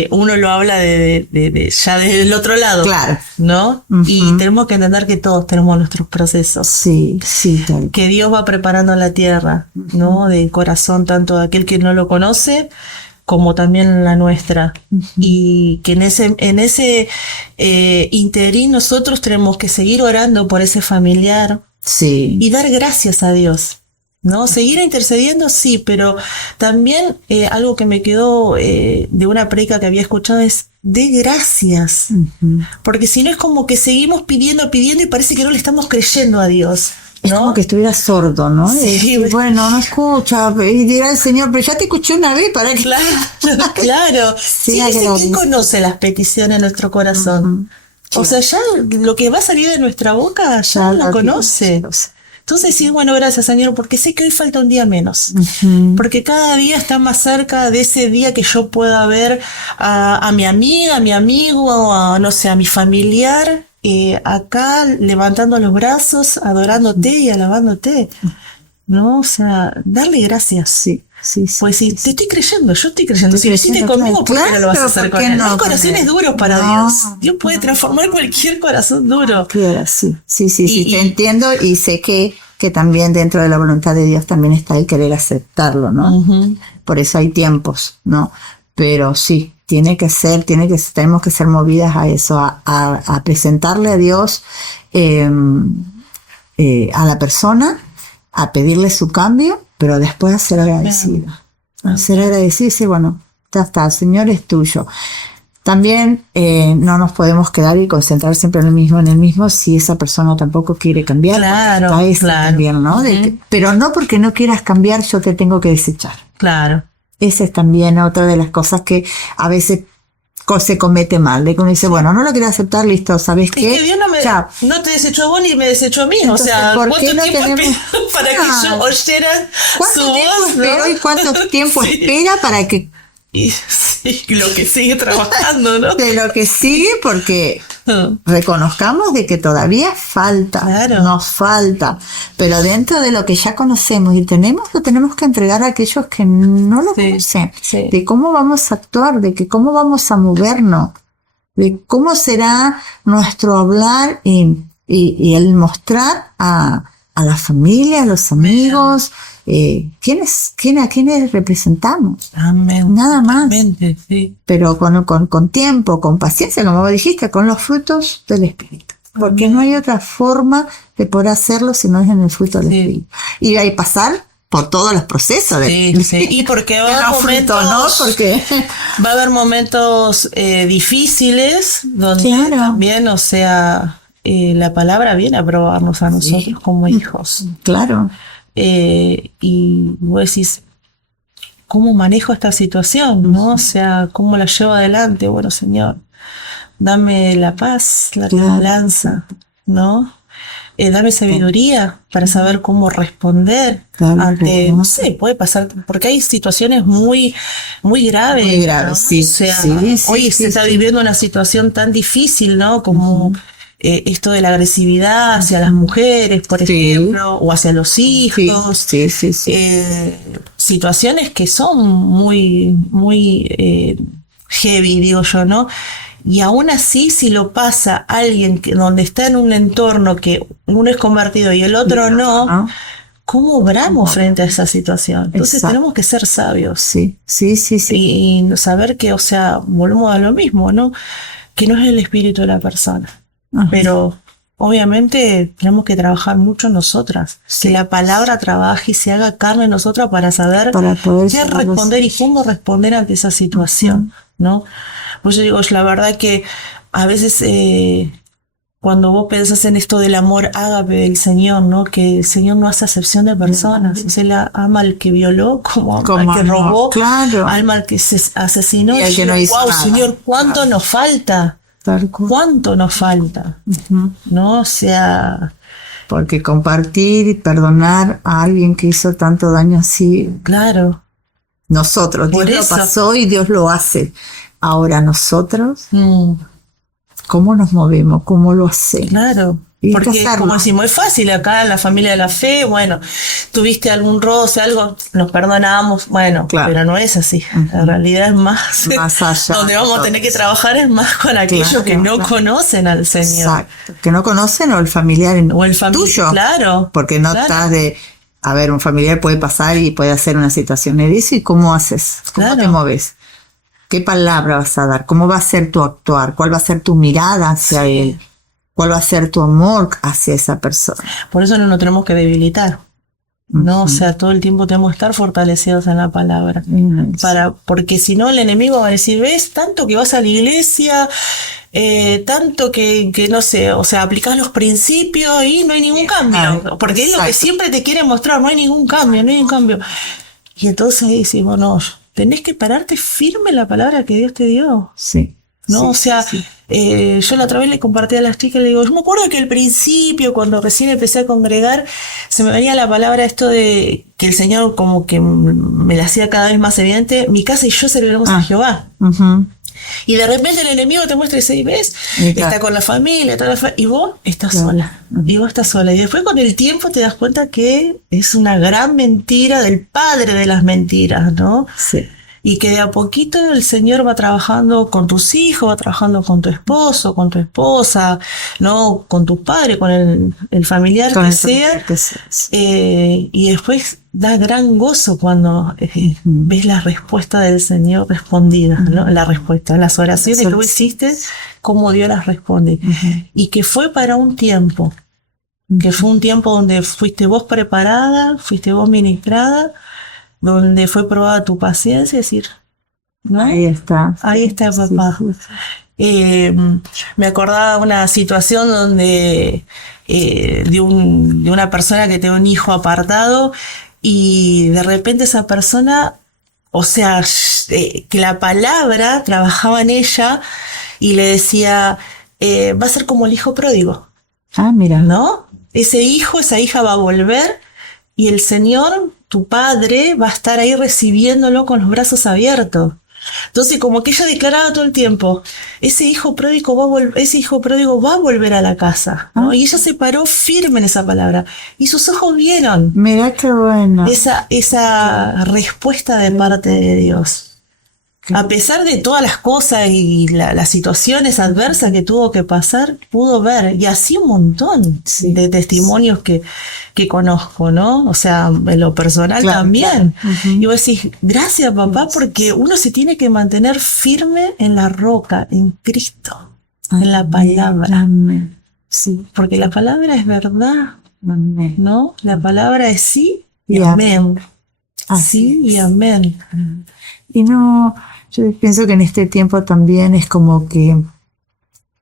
uno lo habla de ya del otro lado, claro, ¿no? Uh-huh. Y tenemos que entender que todos tenemos nuestros procesos. Sí, tal. Que Dios va preparando la tierra, ¿no? Del corazón, tanto de aquel que no lo conoce, como también la nuestra. Uh-huh. Y que en ese interín nosotros tenemos que seguir orando por ese familiar, Sí. Y dar gracias a Dios, ¿no? Seguir intercediendo, sí, pero también algo que me quedó de una predica que había escuchado es de gracias. Porque si no es como que seguimos pidiendo y parece que no le estamos creyendo a Dios. Es ¿no? como que estuviera sordo, ¿no? Sí, bueno, no escucha, y dirá el Señor, pero ya te escuché una vez, ¿para qué? Claro. Sí, ¿quién conoce las peticiones de nuestro corazón? O sea, ya lo que va a salir de nuestra boca, ya lo conoce. Entonces sí, bueno, gracias Señor, porque sé que hoy falta un día menos. Porque cada día está más cerca de ese día que yo pueda ver a mi amiga, a mi amigo, a, no sé, a mi familiar, acá levantando los brazos, adorándote y alabándote. ¿No? O sea, darle gracias. Sí. Pues sí, te estoy creyendo, yo estoy creyendo. Si lo hiciste conmigo, ¿por qué no lo vas a hacer con él? No hay corazones duros para Dios. Dios puede transformar cualquier corazón duro. Sí, te entiendo y sé que también dentro de la voluntad de Dios también está el querer aceptarlo, ¿no? Por eso hay tiempos, ¿no? Pero sí, tenemos que ser movidas a eso, a presentarle a Dios a la persona, a pedirle su cambio, pero después a ser agradecido. A ser agradecido y decir, bueno, ya está, el Señor es tuyo. También no nos podemos quedar y concentrar siempre en el mismo si esa persona tampoco quiere cambiar. Claro. También, ¿no? Pero no porque no quieras cambiar, yo te tengo que desechar. Claro. Esa es también otra de las cosas que a veces se comete mal, de que uno dice, bueno, no lo quiero aceptar, listo, ¿sabes qué? Es que Dios no te desechó a vos ni me desechó a mí. Entonces, o sea, ¿por ¿cuánto qué no tiempo tenemos... para que yo oyera su voz? ¿No? ¿Y cuánto tiempo espera para que... Y sí, lo que sigue trabajando, ¿no? De lo que sigue, porque reconozcamos de que todavía falta, nos falta, pero dentro de lo que ya conocemos y lo tenemos que entregar a aquellos que no lo conocen, de cómo vamos a actuar, de que cómo vamos a movernos, de cómo será nuestro hablar y el mostrar a la familia, a los amigos, a quiénes representamos. Amén. Nada más. Amén, sí. Pero con tiempo, con paciencia, como vos dijiste, con los frutos del Espíritu. Porque no hay otra forma de poder hacerlo si no es en el fruto del Espíritu. Y hay pasar por todos los procesos. Y porque va a haber momentos, ¿no? Porque va a haber momentos difíciles donde también, o sea, la palabra viene a probarnos a nosotros como hijos. Claro. Y vos decís, ¿cómo manejo esta situación? ¿No? O sea, ¿cómo la llevo adelante? Bueno, Señor, dame la paz, la templanza, ¿no? Dame sabiduría para saber cómo responder ante, no sé, puede pasar, porque hay situaciones muy graves. Muy graves, ¿no? sí. O sea, hoy se está viviendo una situación tan difícil, ¿no? Como esto de la agresividad hacia las mujeres, por ejemplo, o hacia los hijos. Situaciones que son muy heavy, digo yo, ¿no? Y aún así, si lo pasa alguien donde está en un entorno que uno es convertido y el otro no, ¿cómo obramos frente a esa situación? Entonces tenemos que ser sabios. Sí. Y saber que, o sea, volvemos a lo mismo, ¿no? Que no es el espíritu de la persona. Pero obviamente tenemos que trabajar mucho nosotras. Que la palabra trabaje y se haga carne en nosotras para saber qué responder y cómo responder ante esa situación, ¿no? Pues yo digo, la verdad que a veces cuando vos pensás en esto del amor ágape del Señor, ¿no? Que el Señor no hace acepción de personas. O sea, él ama al que violó, como al que robó, ama al que se asesinó. Y al que no hizo nada. Señor, ¿cuánto nos falta? ¿Cuánto nos falta? ¿No? O sea... Porque compartir y perdonar a alguien que hizo tanto daño así... Claro. Nosotros, Dios lo pasó y Dios lo hace. Ahora nosotros, ¿cómo nos movemos? ¿Cómo lo hacemos? Claro. Porque, como decimos, es fácil acá en la familia de la fe, bueno, tuviste algún roce, algo, nos perdonamos, bueno, pero no es así. La realidad es más allá. Donde vamos a tener que trabajar es más con aquellos que no conocen al Señor. Exacto. Que no conocen o el familiar tuyo. Claro. Porque no estás de... A ver, un familiar puede pasar y puede hacer una situación de eso, ¿y cómo haces? ¿Cómo te moves? ¿Qué palabra vas a dar? ¿Cómo va a ser tu actuar? ¿Cuál va a ser tu mirada hacia él? cuál va a ser tu amor hacia esa persona. Por eso no nos tenemos que debilitar, ¿no? O sea, todo el tiempo tenemos que estar fortalecidos en la palabra. Porque si no, el enemigo va a decir, ves, tanto que vas a la iglesia, tanto que no sé, o sea, aplicás los principios y no hay ningún cambio. Porque es lo que siempre te quiere mostrar, no hay ningún cambio, no hay ningún cambio. Y entonces ahí decimos, no, tenés que pararte firme en la palabra que Dios te dio. Sí. ¿No? Sí, o sea, yo la otra vez le compartí a las chicas, le digo, yo me acuerdo que al principio, cuando recién empecé a congregar, se me venía la palabra esto de que el Señor como que me la hacía cada vez más evidente, mi casa y yo serviremos a Jehová. Y de repente el enemigo te muestra y dice, ¿ves? Está con la familia, y vos estás sola. Y vos estás sola. Y después con el tiempo te das cuenta que es una gran mentira del padre de las mentiras, ¿no? Sí. Y que de a poquito el Señor va trabajando con tus hijos, va trabajando con tu esposo, con tu esposa, ¿no? Con tus padres, con el familiar que sea. Y después da gran gozo cuando ves la respuesta del Señor respondida, ¿no? La respuesta, las oraciones que vos hiciste, cómo Dios las responde. Y que fue para un tiempo, que fue un tiempo donde fuiste vos preparada, fuiste vos ministrada, donde fue probada tu paciencia, es decir, ¿no? Ahí está papá. Me acordaba de una situación donde de una persona que tenía un hijo apartado y de repente esa persona, o sea, que la palabra trabajaba en ella y le decía, va a ser como el hijo pródigo. Mira. ¿No? Ese hijo, esa hija va a volver y el Señor, tu padre, va a estar ahí recibiéndolo con los brazos abiertos. Entonces, como que ella declaraba todo el tiempo, ese hijo pródigo va a volver a la casa, ¿no? Y ella se paró firme en esa palabra. Y sus ojos vieron. Mirá qué bueno. Esa respuesta de parte de Dios. A pesar de todas las cosas y las situaciones adversas que tuvo que pasar, pudo ver, y así un montón de testimonios que conozco, ¿no? O sea, en lo personal también. Y vos decís, gracias papá, porque uno se tiene que mantener firme en la roca, en Cristo, en la palabra. Sí, porque la palabra es verdad, ¿no? La palabra es sí y amén. Sí y amén. Y no, yo pienso que en este tiempo también es como que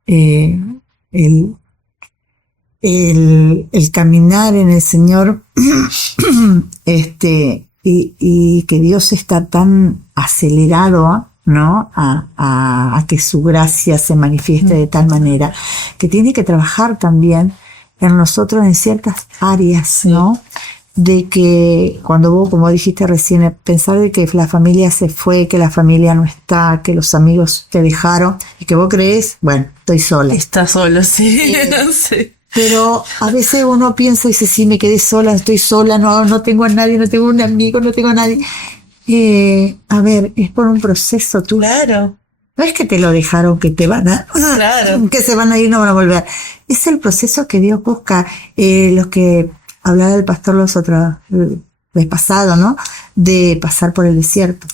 el caminar en el Señor y que Dios está tan acelerado, ¿no? A que su gracia se manifieste de tal manera que tiene que trabajar también en nosotros en ciertas áreas, ¿no? De que cuando vos, como dijiste recién, pensar de que la familia se fue, que la familia no está, que los amigos te dejaron y que vos crees, bueno, estoy sola. Estás solo, sí. Sí. Pero a veces uno piensa y dice, sí, me quedé sola, estoy sola, no tengo a nadie, no tengo un amigo, no tengo a nadie. A ver, es por un proceso tú. Claro. No es que te lo dejaron, que te van a, que se van a ir, no van a volver. Es el proceso que Dios busca. Los que hablaba el pastor el mes pasado, ¿no? De pasar por el desierto.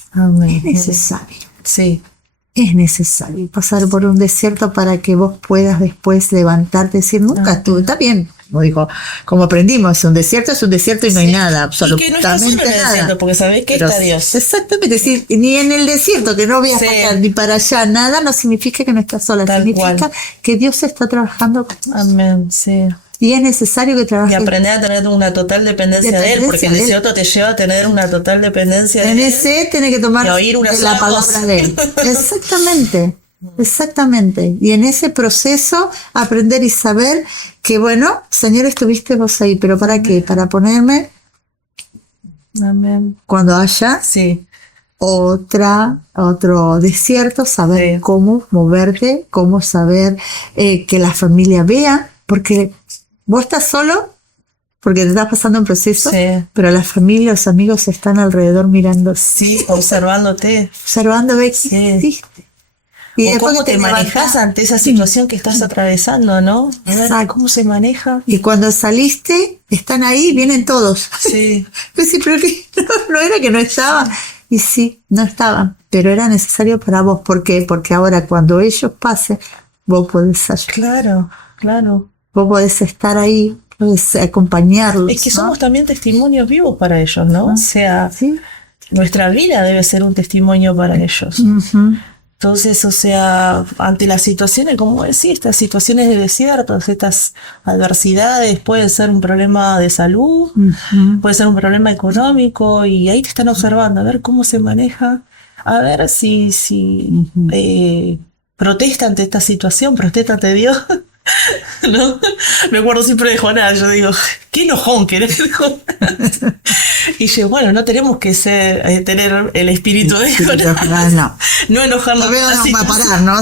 Es necesario. Sí. Es necesario pasar por un desierto para que vos puedas después levantarte y decir, nunca estuve, está bien. Como aprendimos, un desierto es un desierto y no hay nada, absolutamente y que no estás solo en el desierto, porque sabés que está Dios. Exactamente, es decir, ni en el desierto, que no voy a sacar ni para allá, nada, no significa que no estás sola, significa que Dios está trabajando con vos. Amén, sí. Y es necesario que trabajes. Y aprender a tener una total dependencia de Él, porque el desierto te lleva a tener una total dependencia de Él. En ese tiene que tomar la palabra de Él. Exactamente. Y en ese proceso aprender y saber que, bueno, Señor, estuviste vos ahí, pero ¿para qué? Para ponerme cuando haya otro desierto, saber cómo moverte, cómo saber que la familia vea, porque vos estás solo, porque te estás pasando un proceso, pero la familia, los amigos están alrededor mirando. Sí, observándote. Observando, ve que existe. Y o cómo te manejas ante esa situación que estás atravesando, ¿no? Exacto. ¿Cómo se maneja? Y cuando saliste, están ahí, vienen todos. Sí. Pero sí, pero no era que no estaban. Y sí, no estaban, pero era necesario para vos. ¿Por qué? Porque ahora cuando ellos pasen, vos podés ayudar. claro. Vos podés estar ahí, podés acompañarlos. Es que somos también testimonios vivos para ellos, ¿no? O sea, ¿sí? Nuestra vida debe ser un testimonio para ellos. Entonces, o sea, ante las situaciones, como decís, estas situaciones de desiertos, estas adversidades, puede ser un problema de salud, puede ser un problema económico, y ahí te están observando, a ver cómo se maneja, a ver si protesta ante esta situación, protesta ante Dios. ¿No? Me acuerdo siempre de Jonás, yo digo, qué enojón que eres. Y yo, bueno, no tenemos que tener el espíritu de Jonás, no enojarnos, no va a parar, ¿no?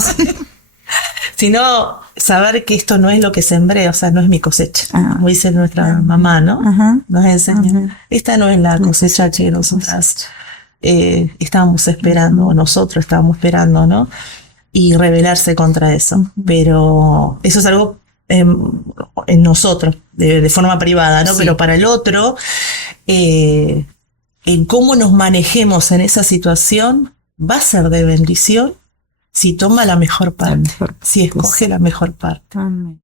Sino saber que esto no es lo que sembré, o sea, no es mi cosecha, como dice nuestra mamá, ¿no? Nos enseña, esta no es la cosecha que nosotras estábamos esperando, nosotros estábamos esperando, ¿no? Y rebelarse contra eso. Pero eso es algo en nosotros, de forma privada, ¿no? Sí. Pero para el otro, en cómo nos manejemos en esa situación, va a ser de bendición si toma la mejor parte, si escoge la mejor parte. Amén.